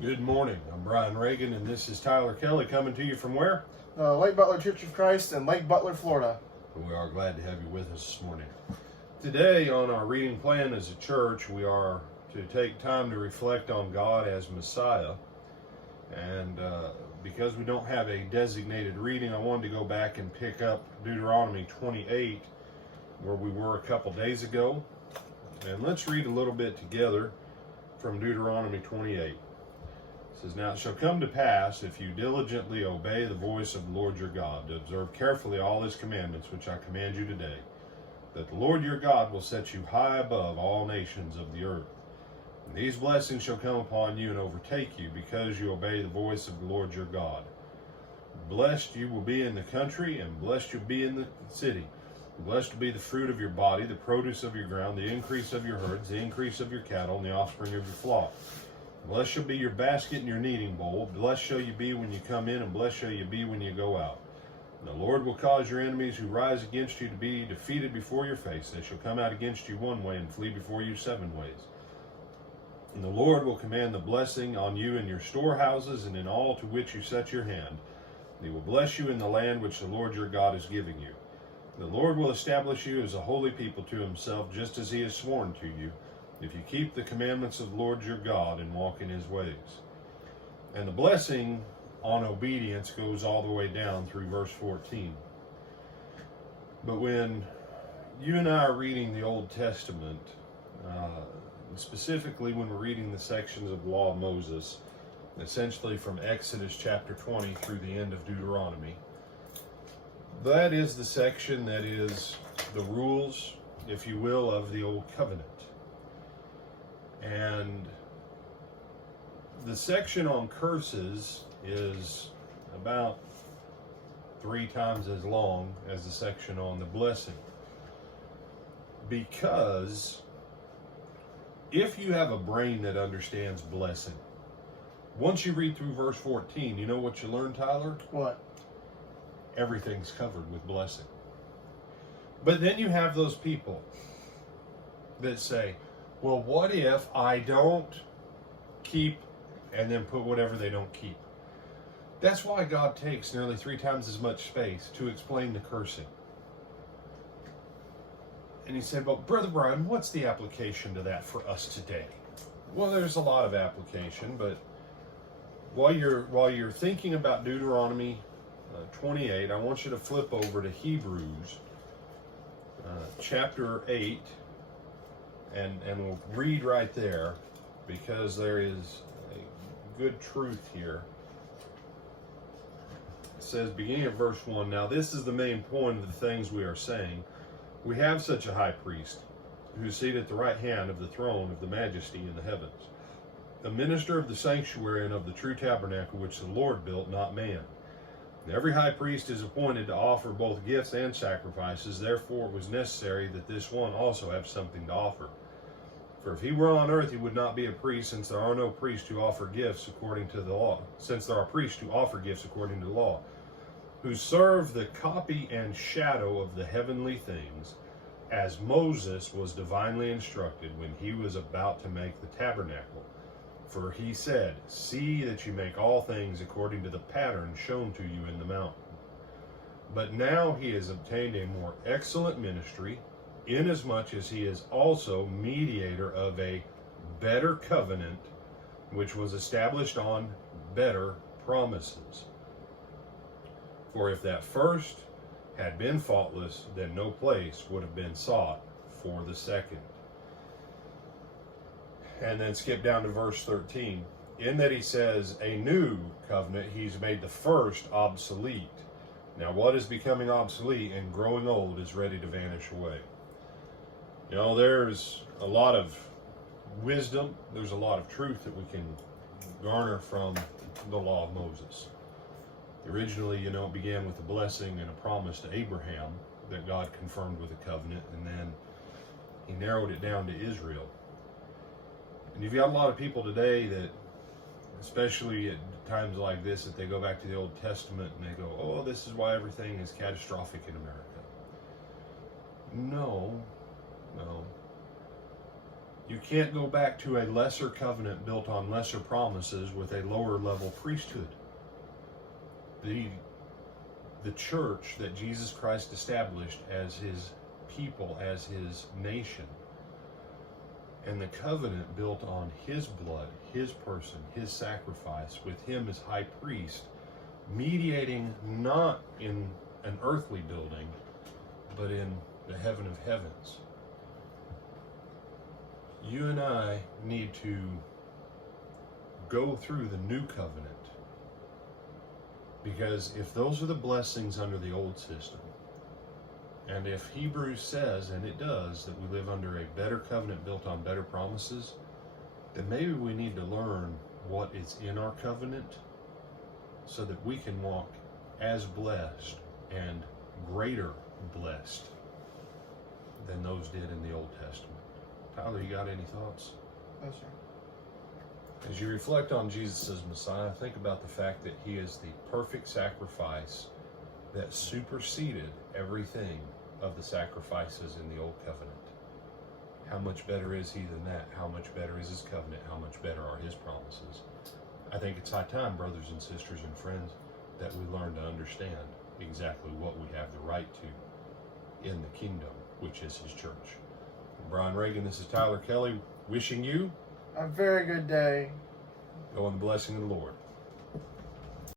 Good morning. I'm Brian Reagan, and this is Tyler Kelly coming to you from where? Lake Butler Church of Christ in Lake Butler, Florida. We are glad to have you with us this morning. Today, on our reading plan as a church, we are to take time to reflect on God as Messiah. And because we don't have a designated reading, I wanted to go back and pick up Deuteronomy 28, where we were a couple days ago. And let's read a little bit together from Deuteronomy 28. It says, "Now it shall come to pass, if you diligently obey the voice of the Lord your God, to observe carefully all his commandments which I command you today, that the Lord your God will set you high above all nations of the earth. And these blessings shall come upon you and overtake you, because you obey the voice of the Lord your God. Blessed you will be in the country, and blessed you'll be in the city. Blessed will be the fruit of your body, the produce of your ground, the increase of your herds, the increase of your cattle, and the offspring of your flock. Blessed shall be your basket and your kneading bowl. Blessed shall you be when you come in, and blessed shall you be when you go out. And the Lord will cause your enemies who rise against you to be defeated before your face. They shall come out against you one way and flee before you 7 ways. And the Lord will command the blessing on you in your storehouses and in all to which you set your hand. And he will bless you in the land which the Lord your God is giving you. The Lord will establish you as a holy people to himself, just as he has sworn to you, if you keep the commandments of the Lord your God and walk in his ways." And the blessing on obedience goes all the way down through verse 14. But when you and I are reading the Old Testament, specifically when we're reading the sections of the Law of Moses, essentially from Exodus chapter 20 through the end of Deuteronomy, that is the section that is the rules, if you will, of the Old Covenant. And the section on curses is about 3 times as long as the section on the blessing. Because if you have a brain that understands blessing, once you read through verse 14, you know what you learn, Tyler? What? Everything's covered with blessing. But then you have those people that say, well, what if I don't keep, and then put whatever they don't keep? That's why God takes nearly 3 times as much space to explain the cursing. And he said, well, Brother Brian, what's the application to that for us today? Well, there's a lot of application, but while you're thinking about Deuteronomy 28, I want you to flip over to Hebrews chapter 8, and we'll read right there, because there is a good truth here. It says, beginning at verse 1, "Now this is the main point of the things we are saying. We have such a high priest, who is seated at the right hand of the throne of the majesty in the heavens, a minister of the sanctuary and of the true tabernacle which the Lord built, not man. And every high priest is appointed to offer both gifts and sacrifices. Therefore it was necessary that this one also have something to offer. For if he were on earth, he would not be a priest, since there are no priests who offer gifts according to the law. Since there are priests who offer gifts according to the law, who serve the copy and shadow of the heavenly things, as Moses was divinely instructed when he was about to make the tabernacle. For he said, see that you make all things according to the pattern shown to you in the mountain. But now he has obtained a more excellent ministry, inasmuch as he is also mediator of a better covenant, which was established on better promises. For if that first had been faultless, then no place would have been sought for the second." And then skip down to verse 13. "In that he says, a new covenant, he's made the first obsolete. Now what is becoming obsolete and growing old is ready to vanish away." You know, there's a lot of wisdom, there's a lot of truth that we can garner from the law of Moses. Originally, it began with a blessing and a promise to Abraham that God confirmed with a covenant, and then he narrowed it down to Israel. And you've got a lot of people today that, especially at times like this, that they go back to the Old Testament and they go, oh, this is why everything is catastrophic in America. No. You can't go back to a lesser covenant built on lesser promises with a lower level priesthood. The church that Jesus Christ established as his people, as his nation, and the covenant built on his blood, his person, his sacrifice, with him as high priest, mediating not in an earthly building, but in the heaven of heavens. You and I need to go through the new covenant, because if those are the blessings under the old system, and if Hebrews says, and it does, that we live under a better covenant built on better promises, then maybe we need to learn what is in our covenant so that we can walk as blessed and greater blessed than those did in the Old Testament. Tyler, you got any thoughts? No, sir. As you reflect on Jesus as Messiah, think about the fact that he is the perfect sacrifice that superseded everything of the sacrifices in the Old Covenant. How much better is he than that? How much better is his covenant? How much better are his promises? I think it's high time, brothers and sisters and friends, that we learn to understand exactly what we have the right to in the kingdom, which is his church. Brian Reagan, this is Tyler Kelly, wishing you A very good day. go in the blessing of the Lord.